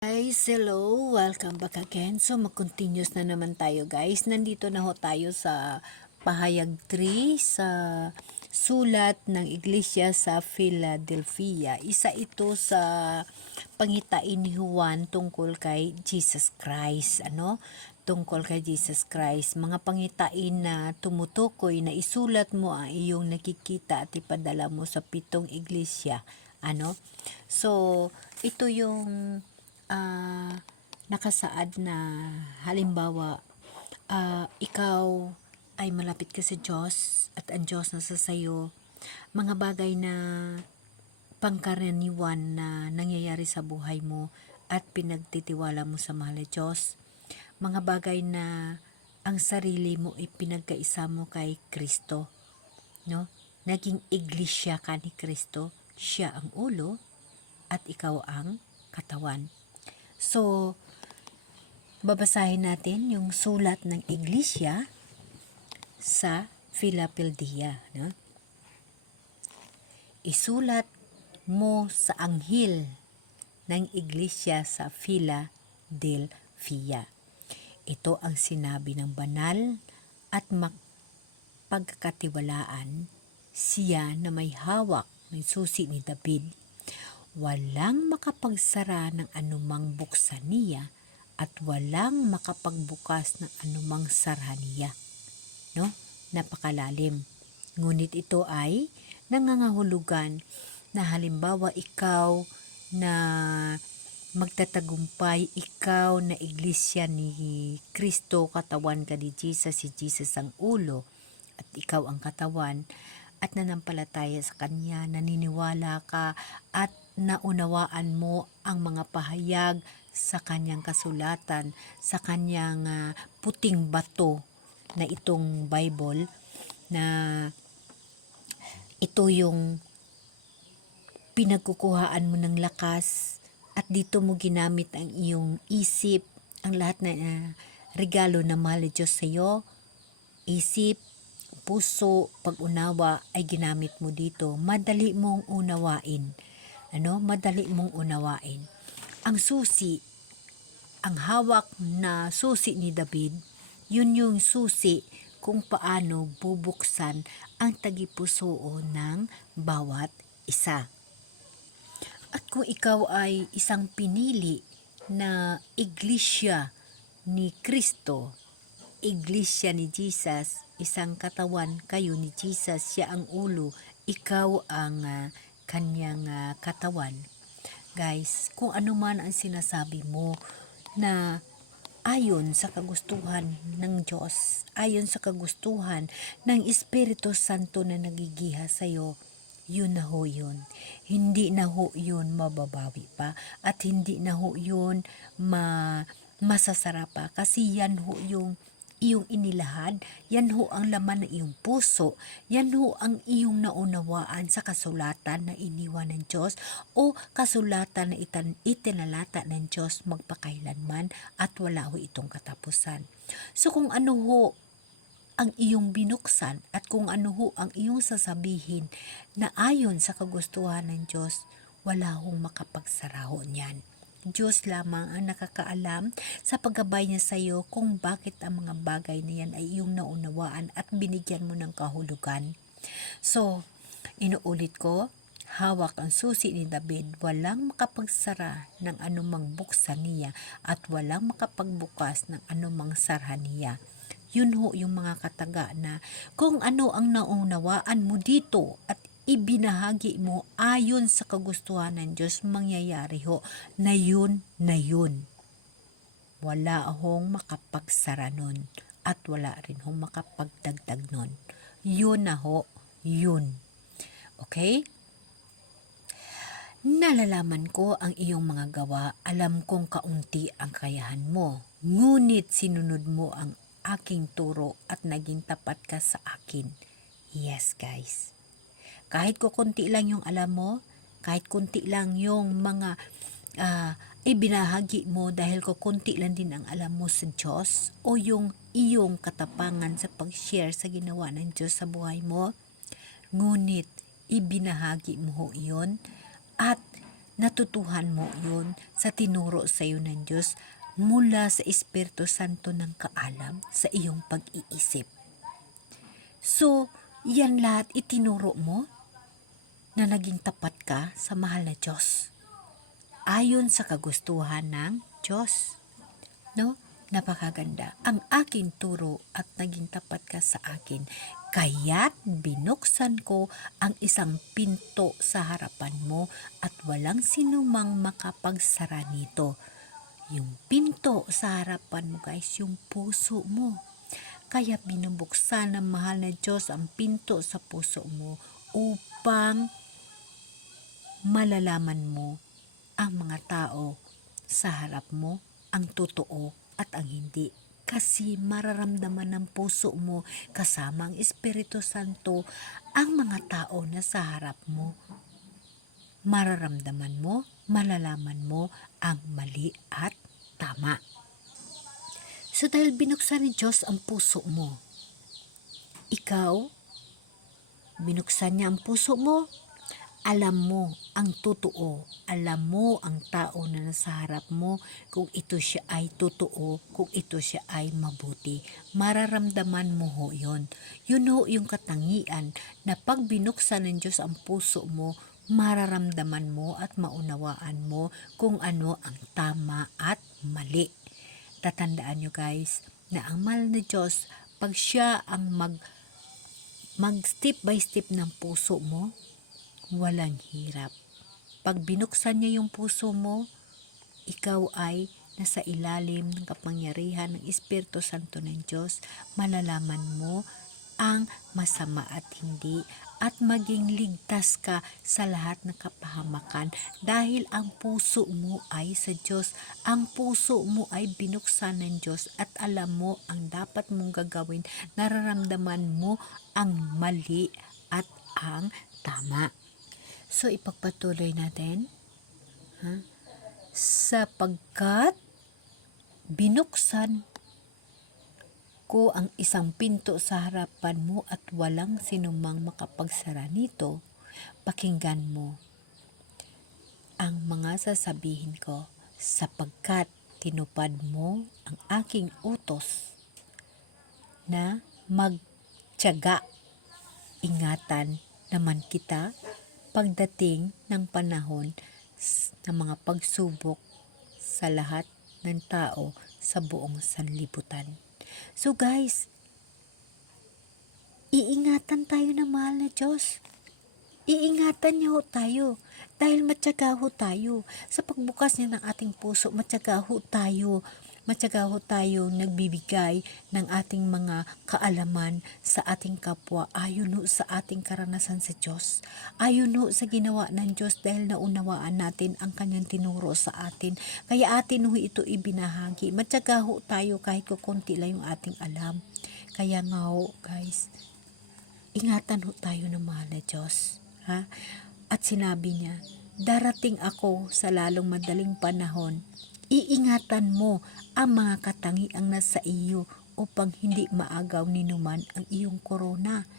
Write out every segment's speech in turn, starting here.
Guys, hello! Welcome back again. So, mag-continuous na naman tayo guys. Nandito na ho tayo sa pahayag 3 sa sulat ng Iglesia sa Philadelphia. Isa ito sa pangitain ni Juan tungkol kay Jesus Christ. Tungkol kay Jesus Christ. Mga pangitain na tumutukoy na isulat mo ang iyong nakikita at ipadala mo sa 7 iglesia. So, ito yung nakasaad na halimbawa ikaw ay malapit ka sa Diyos at ang Diyos nasa sayo, mga bagay na pangkaraniwan na nangyayari sa buhay mo at pinagtitiwala mo sa mahal na Diyos, mga bagay na ang sarili mo ay pinagkaisa mo kay Kristo, no? Naging iglesia ka ni Kristo, siya ang ulo at ikaw ang katawan. So, babasahin natin yung sulat ng Iglesia sa Philadelphia. No? Isulat mo sa anghel ng Iglesia sa Philadelphia. Ito ang sinabi ng banal at pagkakatiwalaan, siya na may hawak ng susi ni David. Walang makapagsara ng anumang buksan niya at walang makapagbukas ng anumang sarhan niya. No? Napakalalim. Ngunit ito ay nangangahulugan na halimbawa ikaw na magtatagumpay, ikaw na iglesia ni Kristo, katawan ka ni Jesus, si Jesus ang ulo at ikaw ang katawan, at nanampalataya sa Kanya, naniniwala ka at naunawaan mo ang mga pahayag sa Kanyang kasulatan, sa Kanyang puting bato na itong Bible, na ito yung pinagkukuhaan mo ng lakas at dito mo ginamit ang iyong isip, ang lahat na regalo na mahal ni Diyos sa iyo, isip, puso, pag-unawa ay ginamit mo dito. Madali mong unawain. Madali mong unawain. Ang susi, ang hawak na susi ni David, yun yung susi kung paano bubuksan ang tagipuso ng bawat isa. At kung ikaw ay isang pinili na iglesia ni Kristo, iglesia ni Jesus, isang katawan kayo ni Jesus, siya ang ulo, ikaw ang kanyang katawan. Guys, kung ano man ang sinasabi mo na ayon sa kagustuhan ng Diyos, ayon sa kagustuhan ng Espiritu Santo na nagigiha sa iyo, yun na ho yun. Hindi na ho yun mababawi pa at hindi na ho yun masasara pa, kasi yan ho yung iyong inilahad, yan ho ang laman ng iyong puso, yan ho ang iyong naunawaan sa kasulatan na iniwan ng Diyos o kasulatan na itinalata ng Diyos magpakailanman at wala ho itong katapusan. So kung ano ho ang iyong binuksan at kung ano ho ang iyong sasabihin na ayon sa kagustuhan ng Diyos, wala hong makapagsara ho niyan. Diyos lamang ang nakakaalam sa paggabay niya sa iyo kung bakit ang mga bagay na yan ay iyong naunawaan at binigyan mo ng kahulugan. So, inuulit ko, hawak ang susi ni David, walang makapagsara ng anumang buksan niya at walang makapagbukas ng anumang sarhan niya. Yun ho yung mga kataga na kung ano ang naunawaan mo dito at ibinahagi mo ayon sa kagustuhan ng Diyos, mangyayari ho na yun na yun. Wala hong makapagsara nun at wala rin hong makapagdagdag nun. Yun na ho, yun. Okay? Nalalaman ko ang iyong mga gawa, alam kong kaunti ang kayahan mo, ngunit sinunod mo ang aking turo at naging tapat ka sa akin. Yes, guys. Kahit kunti lang yung alam mo, kahit kunti lang yung mga ibinahagi mo dahil kunti lang din ang alam mo sa Diyos o yung iyong katapangan sa pag-share sa ginawa ng Diyos sa buhay mo, ngunit ibinahagi mo ho iyon at natutuhan mo yun sa tinuro sa iyo ng Diyos mula sa Espiritu Santo ng kaalam sa iyong pag-iisip. So, yan lahat itinuro mo na naging tapat ka sa mahal na Diyos. Ayon sa kagustuhan ng Diyos. No? Napakaganda. Ang aking turo at naging tapat ka sa akin. Kaya't binuksan ko ang isang pinto sa harapan mo at walang sinumang makapagsara nito. Yung pinto sa harapan mo guys, yung puso mo. Kaya binubuksan ng mahal na Diyos ang pinto sa puso mo upang malalaman mo ang mga tao sa harap mo, ang totoo at ang hindi. Kasi mararamdaman ng puso mo kasama ang Espiritu Santo ang mga tao na sa harap mo. Mararamdaman mo, malalaman mo ang mali at tama. So dahil binuksan ni Diyos ang puso mo, ikaw, binuksan niya ang puso mo, alam mo ang totoo, alam mo ang tao na nasa harap mo, kung ito siya ay totoo, kung ito siya ay mabuti. Mararamdaman mo ho yun. Yun ho yung katangian na pag binuksan ng Diyos ang puso mo, mararamdaman mo at maunawaan mo kung ano ang tama at mali. Tatandaan nyo guys na ang mahal na Diyos, pag siya ang mag step by step ng puso mo, walang hirap. Pag binuksan niya yung puso mo, ikaw ay nasa ilalim ng kapangyarihan ng Espiritu Santo ng Diyos, malalaman mo ang masama at hindi, at maging ligtas ka sa lahat ng kapahamakan dahil ang puso mo ay sa Diyos. Ang puso mo ay binuksan ng Diyos at alam mo ang dapat mong gagawin, nararamdaman mo ang mali at ang tama. So, ipagpatuloy natin, sapagkat binuksan ko ang isang pinto sa harapan mo at walang sinumang makapagsara nito, pakinggan mo ang mga sasabihin ko, sapagkat tinupad mo ang aking utos na magtiyaga. Ingatan naman kita pagdating ng panahon ng mga pagsubok sa lahat ng tao sa buong sanlibutan. So guys, iingatan tayo ng mahal na Diyos. Iingatan niya ho tayo dahil matyaga ho tayo. Sa pagbukas niya ng ating puso, matyaga ho tayo. Matyaga ho tayo nagbibigay ng ating mga kaalaman sa ating kapwa ayon ho sa ating karanasan sa Diyos. Ayon ho sa ginawa ng Diyos dahil naunawaan natin ang kanyang tinuro sa atin. Kaya atin ho ito ibinahagi. Matyaga ho tayo kahit kukunti lang yung ating alam. Kaya nga ho guys, ingatan ho tayo ng mahal na Diyos. Ha? At sinabi niya, darating ako sa lalong madaling panahon. Iingatan mo ang mga katangiang nasa iyo upang hindi maagaw ni numan ang iyong korona.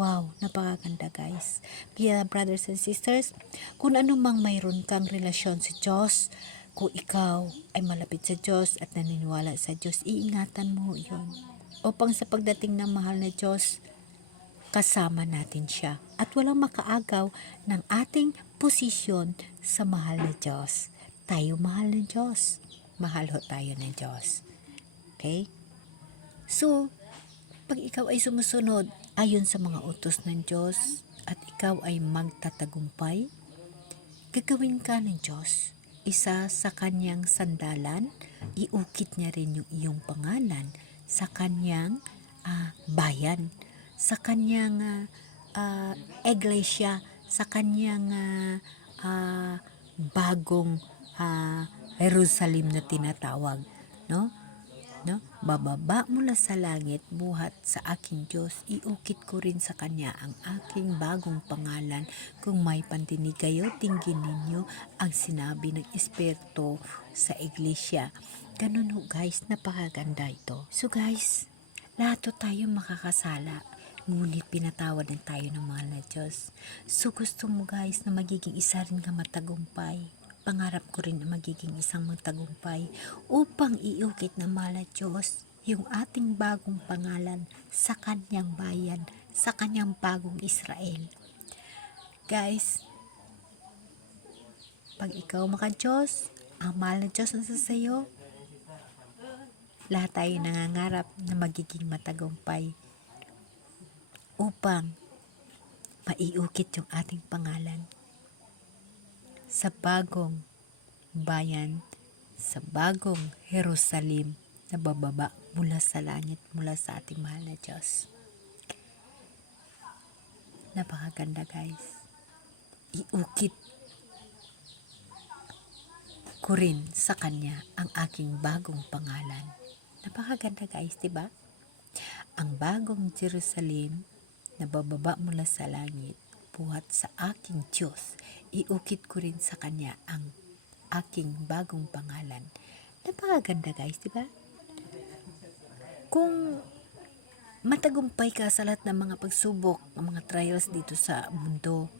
Wow, napakaganda guys. Kaya brothers and sisters, kung ano mang mayroon kang relasyon sa Diyos, kung ikaw ay malapit sa Diyos at naniniwala sa Diyos, iingatan mo yun. Upang sa pagdating ng mahal na Diyos, kasama natin siya at walang makaagaw ng ating posisyon sa mahal na Diyos. Tayo mahal ng Diyos. Mahal ho tayo ng Diyos. Okay? So, pag ikaw ay sumusunod ayon sa mga utos ng Diyos at ikaw ay magtatagumpay, gagawin ka ng Diyos. Isa sa kanyang sandalan, iukit niya rin yung iyong pangalan sa kanyang bayan, sa kanyang iglesia, sa kanyang bagong Jerusalem na tinatawag, no? Bababa mula sa langit, buhat sa aking Diyos, iukit ko rin sa Kanya ang aking bagong pangalan. Kung may pandinig kayo, tingin ninyo ang sinabi ng Espiritu sa iglesia. Ganun ho guys, napakaganda ito. So guys, lahat ho tayo makakasala. ngunit pinatawad na tayo ng mahal na Diyos. So gusto mo guys na magiging isa rin ka matagumpay. Pangarap ko rin na magiging isang matagumpay upang iukit ng mahal na Diyos yung ating bagong pangalan sa kanyang bayan, sa kanyang bagong Israel. Guys, pag ikaw maka-Diyos, ang mahal na Diyos nasa sayo, lahat tayo nangangarap na magiging matagumpay upang maiukit yung ating pangalan sa bagong bayan, sa bagong Jerusalem na bababa mula sa langit, mula sa ating mahal na Diyos. Napakaganda guys. Iukit ko rin sa Kanya ang aking bagong pangalan. Napakaganda guys, diba? Ang bagong Jerusalem na bababa mula sa langit, buhat sa aking Diyos, iukit ko rin sa Kanya ang aking bagong pangalan. Napakaganda guys, diba? Kung matagumpay ka sa lahat ng mga pagsubok, ng mga trials dito sa mundo,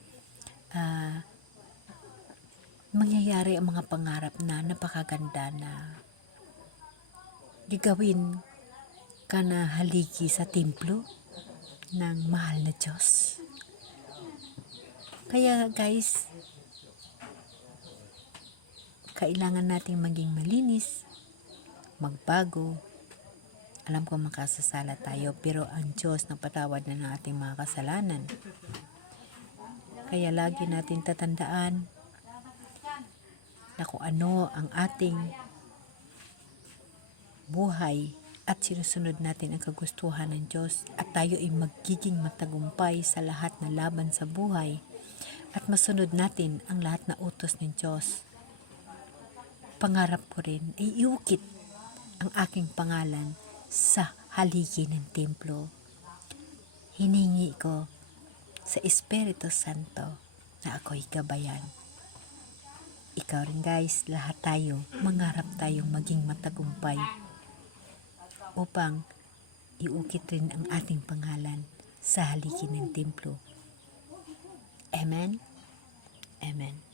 mangyayari ang mga pangarap na napakaganda na gagawin ka na haligi sa templo ng mahal na Diyos. Kaya guys, kailangan nating maging malinis, magbago. Alam ko makasasala tayo, pero ang Diyos napatawad na ng ating mga kasalanan. Kaya lagi natin tatandaan na kung ano ang ating buhay at sinusunod natin ang kagustuhan ng Diyos at tayo ay magiging matagumpay sa lahat na laban sa buhay at masunod natin ang lahat na utos ng Diyos. Pangarap ko rin ay iukit ang aking pangalan sa haligi ng templo. Hiningi ko sa Espiritu Santo na ako'y gabayan. Ikaw rin guys, lahat tayo, mangarap tayong maging matagumpay upang iukit rin ang ating pangalan sa haligi ng templo. Amen? Amen.